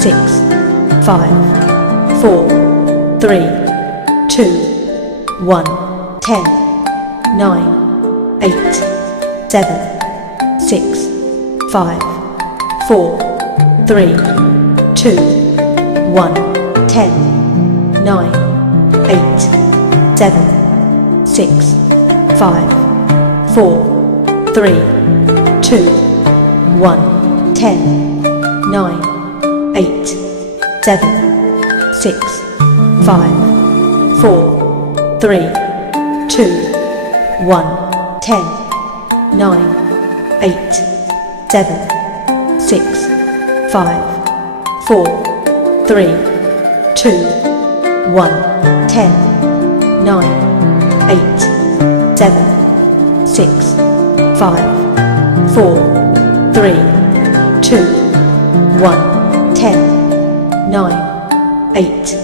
6, 5, 4, 3, 2, 1, 10, 9, 8, 7, 6, 5, 4, 3, 2, 1, 10, 9, 8, 7, 6, 5, 4, 3, 2, 1, 10, 9, 8, 7, 6, 5, 4, 3, 2, 1, 10, 9, 8, 7, 6, 5, 4, 3, 2, 1, 10, 9, 8, 7, 6, 5, 4, 3, 2, 1, 10, 9, 8.